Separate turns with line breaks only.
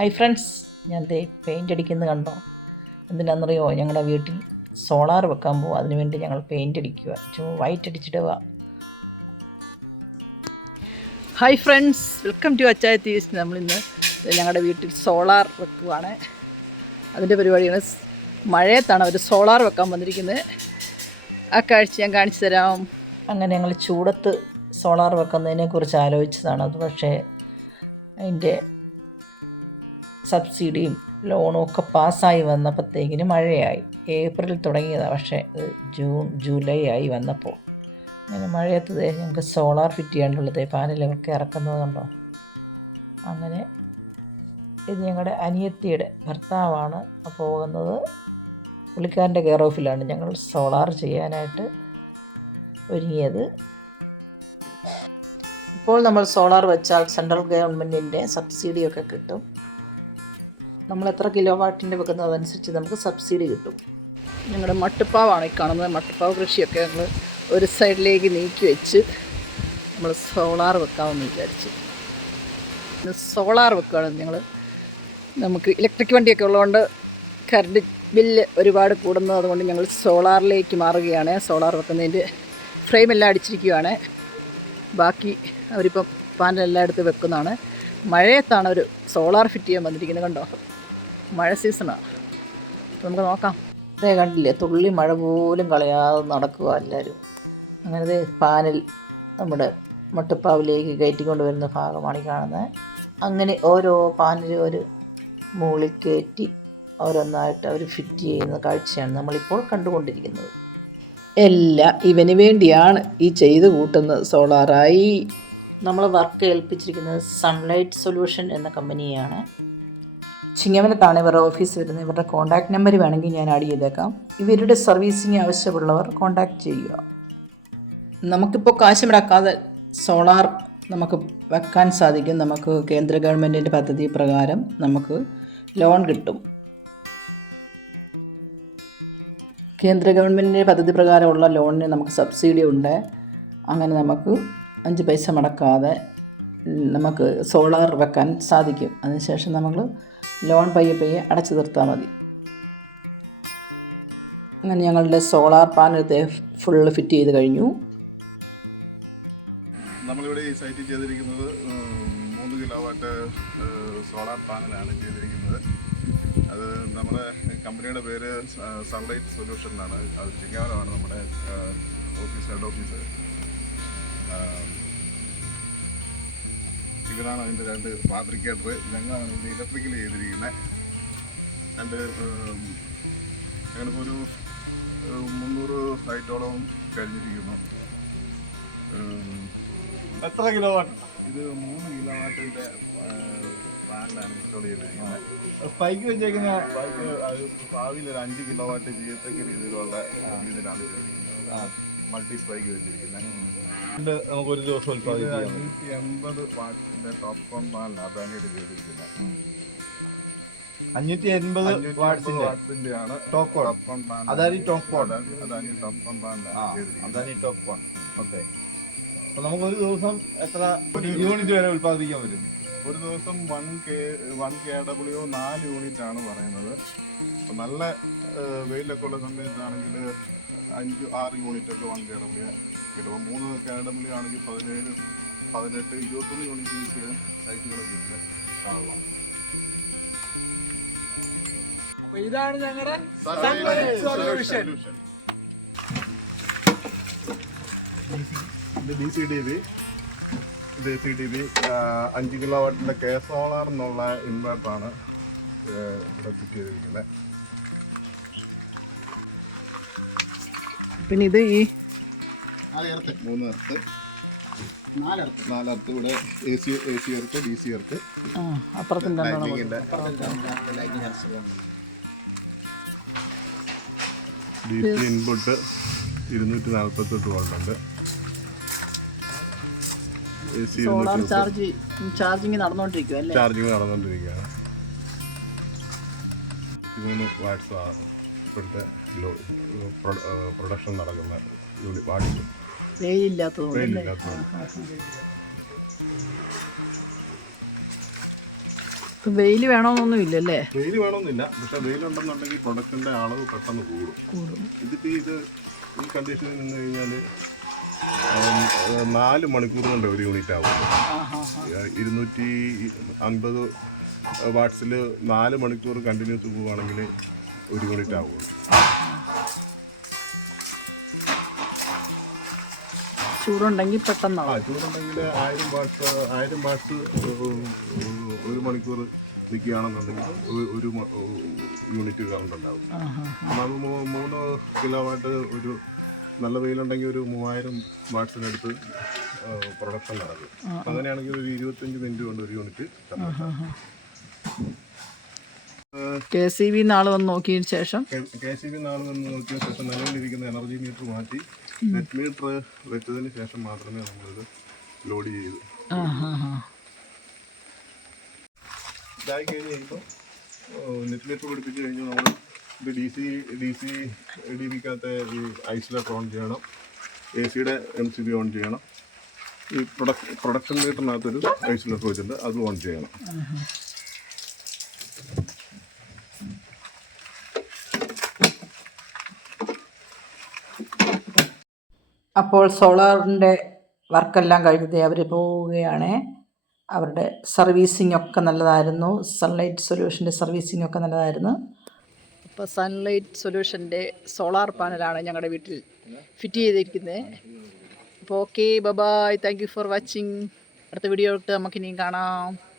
Hi friends ഞാൻ ദേ paint അടിക്കുന്നത് കണ്ടോ? എന്തിനാണെന്നറിയോ ഞങ്ങളുടെ വീട്ടിൽ സോളാർ വെക്കാൻ പോകും അതിനുവേണ്ടി ഞങ്ങൾ പെയിന്റ് അടിക്കുക ചോ വൈറ്റ് അടിച്ചിടുക ഹായ് ഫ്രണ്ട്സ് വെൽക്കം ടു അച്ചായ തീസ് നമ്മളിന്ന് ഞങ്ങളുടെ വീട്ടിൽ സോളാർ വെക്കുവാണ്. അതിന്റെ പരിപാടിയാണ് മഴയത്താണ് അവർ സോളാർ വെക്കാൻ വന്നിരിക്കുന്നത് ആ കാഴ്ച ഞാൻ കാണിച്ചു തരാം. അങ്ങനെ ഞങ്ങൾ ചൂടത്ത് സോളാർ വെക്കുന്നതിനെ കുറിച്ച് ആലോചിച്ചതാണ്. അത് പക്ഷേ അതിന്റെ സബ്സിഡിയും ലോണും ഒക്കെ പാസ്സായി വന്നപ്പോഴത്തേക്കിന് മഴയായി. ഏപ്രിൽ തുടങ്ങിയതാണ് പക്ഷേ ഇത് ജൂൺ ജൂലൈ ആയി വന്നപ്പോൾ. അങ്ങനെ മഴയത്ത് ഞങ്ങൾക്ക് സോളാർ ഫിറ്റ് ചെയ്യാണ്ടുള്ളത് പാനലൊക്കെ ഇറക്കുന്നത് കണ്ടോ? അങ്ങനെ ഇത് ഞങ്ങളുടെ അനിയത്തിയുടെ ഭർത്താവാണ് പോകുന്നത്. പുള്ളിക്കാരന്റെ കെയർ ഓഫിലാണ് ഞങ്ങൾ സോളാർ ചെയ്യാനായിട്ട് ഒരുങ്ങിയത്. ഇപ്പോൾ നമ്മൾ സോളാർ വെച്ചാൽ സെൻട്രൽ ഗവൺമെന്റിന്റെ സബ്സിഡിയൊക്കെ കിട്ടും. നമ്മൾ എത്ര കിലോ വാട്ടിന്റെ വെക്കുന്നത് അതനുസരിച്ച് നമുക്ക് സബ്സിഡി കിട്ടും. ഞങ്ങളുടെ മട്ടുപ്പാവാണ് ഈ കാണുന്നത്. മട്ടുപ്പാവ് കൃഷിയൊക്കെ ഞങ്ങൾ ഒരു സൈഡിലേക്ക് നീക്കി വെച്ച് നമ്മൾ സോളാർ വെക്കാമെന്ന് വിചാരിച്ച്. സോളാർ വെക്കുകയാണ് ഞങ്ങൾ നമുക്ക് ഇലക്ട്രിക് വണ്ടിയൊക്കെ ഉള്ളതുകൊണ്ട് കറണ്ട് ബില്ല് ഒരുപാട് കൂടുന്നത് അതുകൊണ്ട് ഞങ്ങൾ സോളാറിലേക്ക് മാറുകയാണ്. സോളാർ വെക്കുന്നതിന്റെ ഫ്രെയിമെല്ലാം അടിച്ചിരിക്കുകയാണ് ബാക്കി അവരിപ്പം പാനലെല്ലാം എടുത്ത് വെക്കുന്നതാണ്. മഴയത്താണ് ഒരു സോളാർ ഫിറ്റ് ചെയ്യാൻ വന്നിരിക്കുന്നത് കണ്ടോ? മഴ സീസണാണ് അപ്പോൾ നമുക്ക് നോക്കാം. ഇതേ കണ്ടില്ലേ തുള്ളി മഴ പോലും കളയാതെ നടക്കുക എല്ലാവരും അങ്ങനെ പാനൽ നമ്മുടെ മട്ടുപ്പാവിലേക്ക് കയറ്റിക്കൊണ്ട് വരുന്ന ഭാഗമാണ് ഈ കാണുന്നത്. അങ്ങനെ ഓരോ പാനലും ഒരു മുകളിൽ കയറ്റി ഓരോന്നായിട്ട് അവർ ഫിറ്റ് ചെയ്യുന്ന കാഴ്ചയാണ് നമ്മളിപ്പോൾ കണ്ടുകൊണ്ടിരിക്കുന്നത്. എല്ലാം ഇവന് വേണ്ടിയാണ് ഈ ചെയ്ത് കൂട്ടുന്നത് സോളാറായി. നമ്മൾ വർക്ക് ഏൽപ്പിച്ചിരിക്കുന്നത് സൺലൈറ്റ് സൊല്യൂഷൻ എന്ന കമ്പനിയാണ്. ചിങ്ങമനത്താണ് ഇവരുടെ ഓഫീസ് വരുന്നത്. ഇവരുടെ കോൺടാക്ട് നമ്പർ വേണമെങ്കിൽ ഞാൻ ആഡ് ചെയ്തേക്കാം. ഇവരുടെ സർവീസിങ് ആവശ്യമുള്ളവർ കോൺടാക്ട് ചെയ്യുക. നമുക്കിപ്പോൾ കാശ് മുടക്കാതെ സോളാർ നമുക്ക് വെക്കാൻ സാധിക്കും. നമുക്ക് കേന്ദ്ര ഗവൺമെന്റിന്റെ പദ്ധതി പ്രകാരം നമുക്ക് ലോൺ കിട്ടും. കേന്ദ്ര ഗവൺമെന്റിന്റെ പദ്ധതി പ്രകാരമുള്ള ലോണിന് നമുക്ക് സബ്സിഡി ഉണ്ട്. അങ്ങനെ നമുക്ക് അഞ്ച് പൈസ മുടക്കാതെ നമുക്ക് സോളാർ വെക്കാൻ സാധിക്കും. അതിനുശേഷം നമ്മൾ ലോൺ പയ്യെ പയ്യെ അടച്ചു തീർത്താൽ മതി. അങ്ങനെ ഞങ്ങളുടെ സോളാർ പാനൽ ഫുള്ള് ഫിറ്റ് ചെയ്ത് കഴിഞ്ഞു.
നമ്മളിവിടെ ഈ സൈറ്റിൽ ചെയ്തിരിക്കുന്നത് മൂന്ന് കിലോ വാട്ട് സോളാർ പാനലാണ് ചെയ്തിരിക്കുന്നത്. അത് നമ്മുടെ കമ്പനിയുടെ പേര് സൺലൈറ്റ് സൊല്യൂഷൻ എന്നാണ്. അത് ചെയ്യാനാണ് നമ്മുടെ ഓഫീസ് ഹെഡ് ഓഫീസ്. ഇവരാണ് അതിന്റെ രണ്ട് ഫാബ്രിക്കേറ്റർ ഞങ്ങളാണ് ഇതിന്റെ ഇലക്ട്രിക്കൽ ചെയ്തിരിക്കുന്നത് രണ്ട് ഞങ്ങളിപ്പോൾ ഒരു മുന്നൂറ് സൈറ്റോളം കഴിഞ്ഞിരിക്കുന്നു.
എത്ര കിലോ വാട്ട്
ഇത് മൂന്ന് കിലോ വാട്ടിന്റെ പാനലാണ് ഇൻസ്റ്റാൾ ചെയ്തിരിക്കുന്നത്
സ്പൈക്ക് വെച്ചേക്കുന്ന
സ്പൈക്ക് അത് ഭാവിയിൽ ഒരു അഞ്ച് കിലോ വാട്ട് ചെയ്യത്തക്ക രീതിയിലുള്ള ഇതിലാണ് ചെയ്തിരിക്കുന്നത് മൾട്ടി സ്ട്രൈക്ക് വെച്ചിരിക്കുന്നത്.
നമുക്ക് ഒരു ദിവസം
അഞ്ഞൂറ്റി എൺപത് വാട്ടിന്റെ ടോപ്പ് കോൺ പാനലാണ് അതാണ് ഇത് ചെയ്തിരിക്കുന്നത്.
അഞ്ഞൂറ്റി എൺപത്
വാട്ട്സിന്റെ ആണ്
ടോപ്പ് കോൺ
ടോപ്പ്
അതാണ് ഈ ടോപ്പ് കോൺ
അതാണ് ഈ ടോപ്പ്
അതാണ് ഈ ടോപ്പ് കോൺ ഓക്കെ അപ്പൊ നമുക്ക് ഒരു ദിവസം എത്ര യൂണിറ്റ് വരെ ഉൽപ്പാദിപ്പിക്കാൻ പറ്റും?
ഒരു ദിവസം one K one K W നാല് യൂണിറ്റ് ആണ് പറയുന്നത്. നല്ല വെയിലൊക്കെ ഉള്ള സമയത്താണെങ്കിൽ അഞ്ച് ആറ് യൂണിറ്റ് ഒക്കെ വൺ കെ ഡബ്ല്യു കിട്ടും. അപ്പോൾ മൂന്ന് കെ ഡബ്ല്യു ആണെങ്കിൽ പതിനേഴ് പതിനെട്ട് ഇരുപത്തൊന്ന് യൂണിറ്റ് സൈറ്റുകളൊക്കെ ഉണ്ട്. കാണാം.
അപ്പൊ ഇതാണ് ഞങ്ങളുടെ
സൊല്യൂഷൻ ഇത് D C D B D C D B അഞ്ച് കിലോ വാട്ടിന്റെ കെ സോളാർ എന്നുള്ള ഇൻവേർട്ടറാണ് ഇവിടെ ഫിറ്റ് ചെയ്തിരിക്കുന്നത്.
പിന്നെ ഇത് ഈ
നാലിടത്ത് മൂന്ന് എർത്ത് നാലിടത്ത് നാലിടത്ത് ഇവിടെ A C A C earth D C earth
ആ അപ്പുറത്തിന്റെ
ലൈറ്റിങ്ങിന്റെ ഡി സി ഇൻപുട്ട് ഇരുന്നൂറ്റി നാൽപ്പത്തെട്ട്
സോളാർ ചാർജ് ചാർജിങ്
നടന്നുകൊണ്ടിരിക്കുകയാണ് ഇപ്പോഴത്തെ പ്രൊഡക്ഷൻ നടക്കുന്ന
വെയിലില്ലാത്തതുകൊണ്ട്. ഇപ്പം വെയിൽ വേണമെന്നൊന്നും ഇല്ലല്ലേ?
വെയിൽ വേണമെന്നില്ല. പക്ഷെ വെയിലുണ്ടെന്നുണ്ടെങ്കിൽ പ്രൊഡക്റ്റിന്റെ അളവ് പെട്ടെന്ന് കൂടും. ഇതിപ്പോൾ ഇത് ഈ കണ്ടീഷനിൽ നിന്ന് കഴിഞ്ഞാൽ നാല് മണിക്കൂർ കൊണ്ട് ഒരു യൂണിറ്റ് ആവും. ഇരുന്നൂറ്റി അൻപത് വാട്ട്സിൽ നാല് മണിക്കൂർ കണ്ടിന്യൂസ് പോവുകയാണെങ്കിൽ ഒരു മിനിറ്റ് ആവുള്ളൂ.
ചൂടുണ്ടെങ്കിൽ
ആ
പെട്ടെന്നാവും
ചൂടുണ്ടെങ്കിൽ ആയിരം വാട്ട്സ് ആയിരം വാട്ട്സ് ഒരു മണിക്കൂർ നിൽക്കുകയാണെന്നുണ്ടെങ്കിൽ ഒരു- യൂണിറ്റ് കറണ്ട് ഉണ്ടാവും. അത് മൂന്ന് കിലോ വാട്ട് ഒരു നല്ല വെയിലുണ്ടെങ്കിൽ ഒരു മൂവായിരം വാട്ട്സിനടുത്ത് പ്രൊഡക്ഷൻ നടക്കും. അങ്ങനെയാണെങ്കിൽ ഒരു ഇരുപത്തഞ്ച് മിനിറ്റ് കൊണ്ട് ഒരു യൂണിറ്റ്
കെ സി ബി നാൾ വന്ന് നോക്കിയതിന് ശേഷം?
കെ സി ബി നാളെ വന്ന് നോക്കിയ ശേഷം നിലവിലിരിക്കുന്ന എനർജി മീറ്റർ മാറ്റി നെറ്റ് മീറ്റർ വെച്ചതിന് ശേഷം മാത്രമേ നമ്മളിത് ലോഡ് ചെയ്ത് ഇതായി കഴിഞ്ഞ് കഴിയുമ്പോൾ നെറ്റ് മീറ്റർ പിടിപ്പിച്ച് കഴിഞ്ഞ് നമ്മൾ ഇത് D C D C D ബിക്കകത്ത് ഈ ഐസൊലേറ്റർ ഓൺ ചെയ്യണം. എ സിയുടെ എം സി ബി ഓൺ ചെയ്യണം. ഈ പ്രൊഡക്ഷൻ മീറ്ററിനകത്തൊരു ഐസൊലേറ്റർ വെച്ചിട്ടുണ്ട് അത് ഓൺ ചെയ്യണം.
അപ്പോൾ സോളാറിന്റെ വർക്കെല്ലാം കഴിഞ്ഞ് അവർ പോവുകയാണ്. അവരുടെ സർവീസിംഗ് ഒക്കെ നല്ലതായിരുന്നു. സൺലൈറ്റ് സൊല്യൂഷന്റെ സർവീസിംഗ് ഒക്കെ നല്ലതായിരുന്നു. അപ്പോൾ സൺലൈറ്റ് സൊല്യൂഷന്റെ സോളാർ പാനലാണ് ഞങ്ങളുടെ വീട്ടിൽ ഫിറ്റ് ചെയ്തിരിക്കുന്നത്. അപ്പോൾ okay bye bye. Thank you for watching. അടുത്ത വീഡിയോ ഇട്ട് നമുക്കിനിയും കാണാം.